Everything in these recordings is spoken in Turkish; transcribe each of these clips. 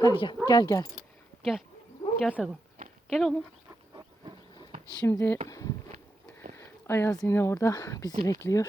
Hadi gel gel gel. Gel. Gel Tagun. Gel oğlum. Şimdi Ayaz yine orada bizi bekliyor.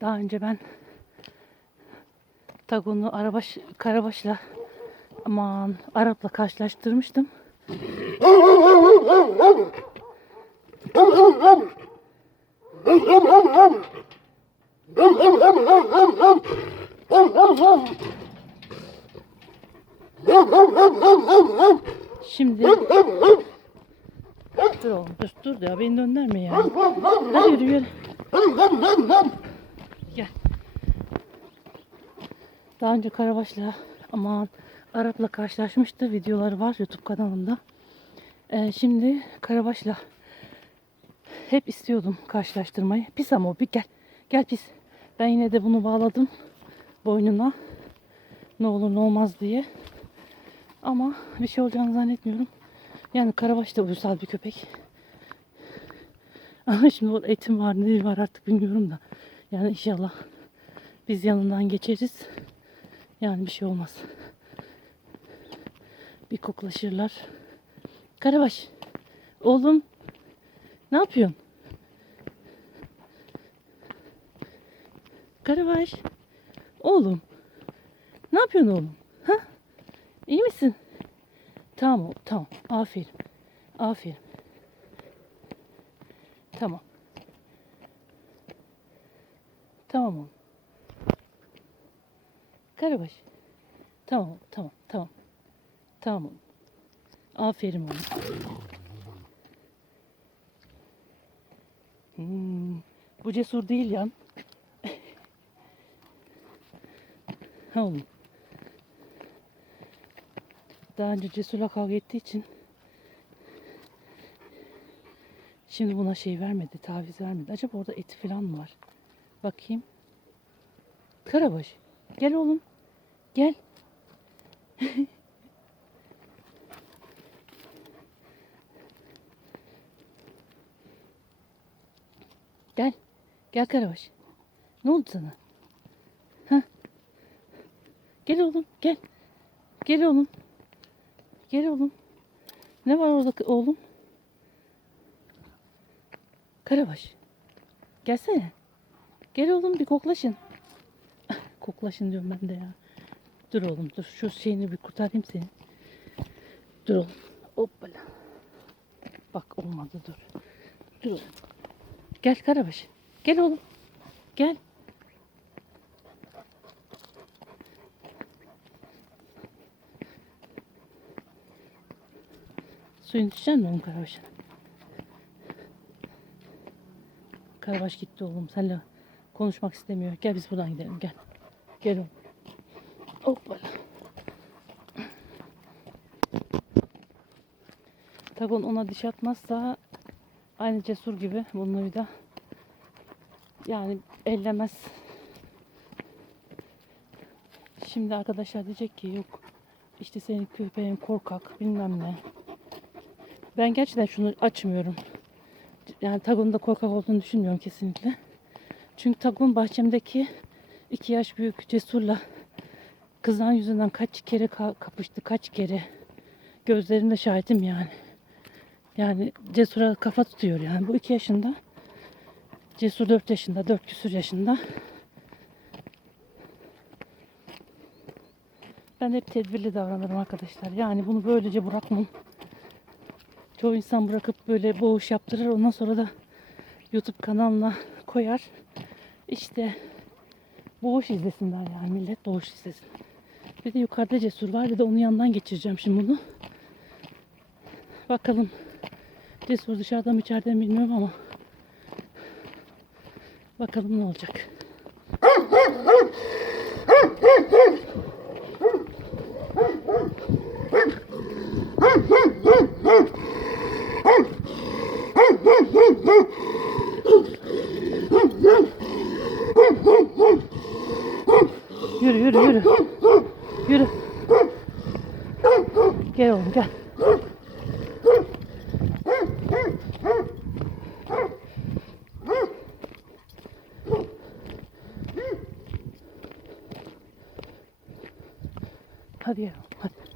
Daha önce ben Tagun'u Arabaş, Karabaş'la aman Arap'la karşılaştırmıştım. Şimdi dur oğlum dur dur ya beni döndürme ya. Hadi yürü yürü. Gel. Daha önce Karabaş'la aman Arap'la karşılaşmıştı. Videoları var YouTube kanalımda. Ee, şimdi Karabaş'la hep istiyordum karşılaştırmayı. Pis ama o bir gel. Gel pis. Ben yine de bunu bağladım boynuna. Ne olur ne olmaz diye. Ama bir şey olacağını zannetmiyorum. Yani Karabaş da uysal bir köpek. Ama şimdi o etim var ne var artık bilmiyorum da. Yani inşallah biz yanından geçeriz. Yani bir şey olmaz. Bir koklaşırlar. Karabaş. Oğlum. Ne yapıyorsun? Karabaş. Oğlum. Ne yapıyorsun oğlum? Ha? İyi misin? Tamam oğlum, tamam. Aferin. Aferin. Tamam. Tamam oğlum. Karabaş. Tamam tamam tamam. Tamam oğlum. Aferin oğlum. Hmm, bu cesur değil yan. ha oğlum. Daha önce cesurla kavga ettiği için şimdi buna şey vermedi, taviz vermedi. Acaba orada eti falan mı var? Bakayım. Karabaş. Gel oğlum. Gel. Gel. Gel Karabaş. Ne oldu sana? Gel oğlum. Gel. Gel oğlum. Gel oğlum. Ne var orada oğlum? Karabaş. Gelsene. Gel oğlum bir koklaşın. koklaşın diyorum ben de ya. Dur oğlum dur. Şu şeyini bir kurtarayım seni. Dur oğlum. Hoppala. Bak olmadı dur. Dur oğlum. Gel Karabaş. Gel oğlum. Gel. Suyun içecek mi oğlum Karabaş'a? Karabaş gitti oğlum. Seninle konuşmak istemiyor. Gel biz buradan gidelim. Gel. Gel oğlum. Hoppala. Tagon ona diş atmazsa aynı cesur gibi bunları da yani ellemez. Şimdi arkadaşlar diyecek ki yok işte senin köpeğin korkak bilmem ne. Ben gerçekten şunu açmıyorum. Yani Tagon'un da korkak olduğunu düşünmüyorum kesinlikle. Çünkü Tagon bahçemdeki iki yaş büyük cesurla kızan yüzünden kaç kere ka- kapıştı kaç kere. Gözlerimde şahidim yani. Yani Cesur'a kafa tutuyor yani. Bu iki yaşında. Cesur dört yaşında. Dört küsur yaşında. Ben hep tedbirli davranırım arkadaşlar. Yani bunu böylece bırakmam. Çoğu insan bırakıp böyle boğuş yaptırır. Ondan sonra da YouTube kanalına koyar. İşte boğuş izlesinler yani millet boğuş izlesin. Bir de yukarıda cesur var. Bir de onun yanından geçireceğim şimdi bunu. Bakalım Cesur dışarıda mı içeride mi bilmiyorum ama bakalım ne olacak. Yürü yürü yürü. Yürü. Gel oğlum gel. Hadi ya. Hadi.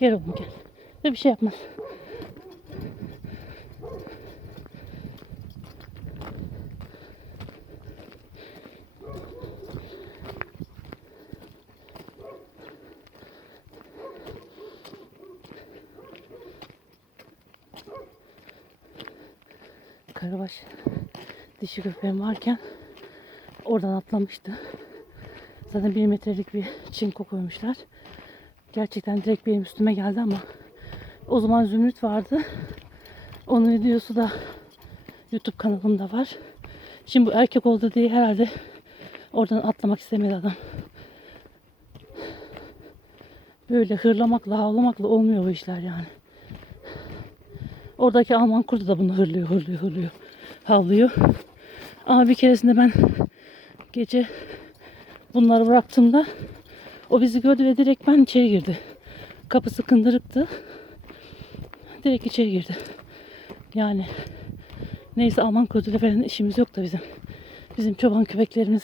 Gel oğlum gel. Bir şey yapmaz. Karabaş dişi köpeğim varken oradan atlamıştı. Zaten bir metrelik bir çinko koymuşlar. Gerçekten direkt benim üstüme geldi ama o zaman Zümrüt vardı. Onun videosu da YouTube kanalımda var. Şimdi bu erkek oldu diye herhalde oradan atlamak istemedi adam. Böyle hırlamakla, havlamakla olmuyor bu işler yani. Oradaki Alman kurdu da bunu hırlıyor, hırlıyor, hırlıyor. Havlıyor. Ama bir keresinde ben gece bunları bıraktığımda o bizi gördü ve direkt ben içeri girdi. Kapısı kındırıktı. Direkt içeri girdi. Yani neyse Alman kurduyla falan işimiz yok da bizim. Bizim çoban köpeklerimiz,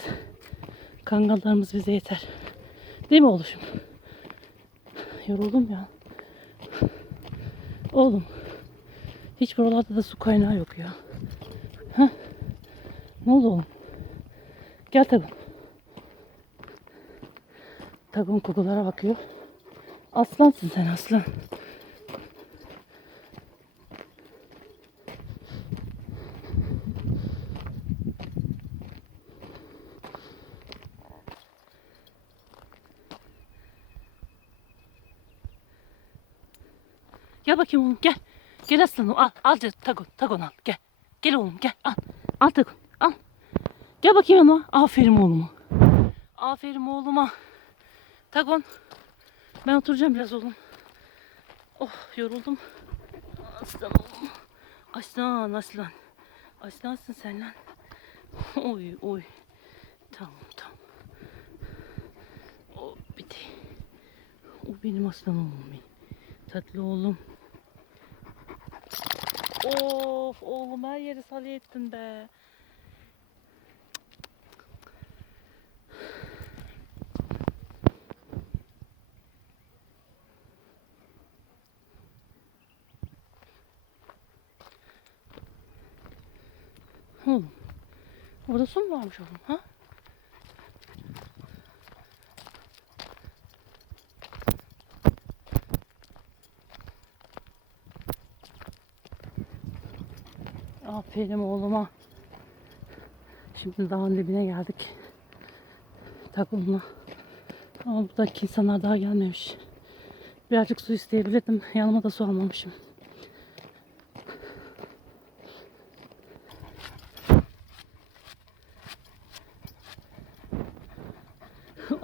kangallarımız bize yeter. Değil mi oğlum? Yoruldum ya. Oğlum. Hiç buralarda da su kaynağı yok ya. Heh. Ne oldu oğlum? Gel tabii. Tagun kokulara bakıyor. Aslansın sen aslan. Gel bakayım oğlum gel. Gel aslanım al. Al canım, Tagun. Tagun al. Gel. Gel oğlum gel. Al. Al Tagun. Al. Gel bakayım yanıma. Aferin oğluma. Aferin oğluma. Tagon. Ben oturacağım biraz oğlum. Oh yoruldum. Aslan oğlum. Aslan aslan. Aslansın sen lan. Oy oy. Tamam tamam. O bitti. O benim aslan oğlum. Tatlı oğlum. Of oğlum her yeri salya ettin be. Oğlum. Orada su mu varmış oğlum ha? Aferin oğluma. Şimdi dağın dibine geldik. Takımla. Ama buradaki insanlar daha gelmemiş. Birazcık su isteyebilirdim. Yanıma da su almamışım.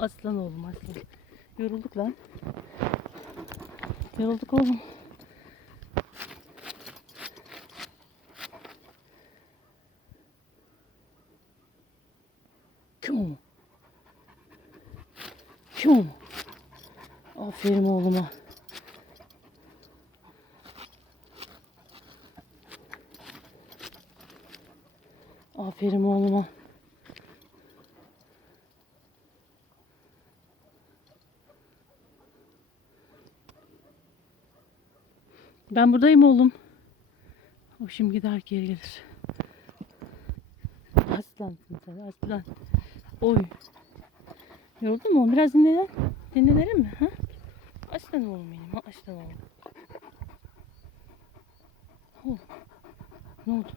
Aslan oğlum aslan. Yorulduk lan. Yorulduk oğlum. Kim o? Aferin oğluma. Aferin oğluma. Ben buradayım oğlum. O şimdi gider geri gelir. Aslansın sen aslan. Oy. Yoruldun mu? Biraz dinlenelim. Dinlenelim mi? Ha? Aslan oğlum benim. Ha? Aslan oğlum. Oh. Ne oldu?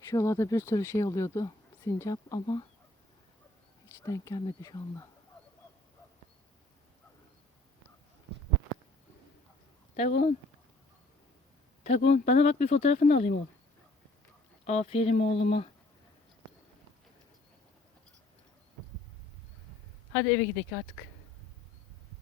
Şuralarda bir sürü şey oluyordu. Sincap ama denk gelmedi şu anda. Tagun. Tagun bana bak bir fotoğrafını alayım oğlum. Aferin oğluma. Hadi eve gidelim artık.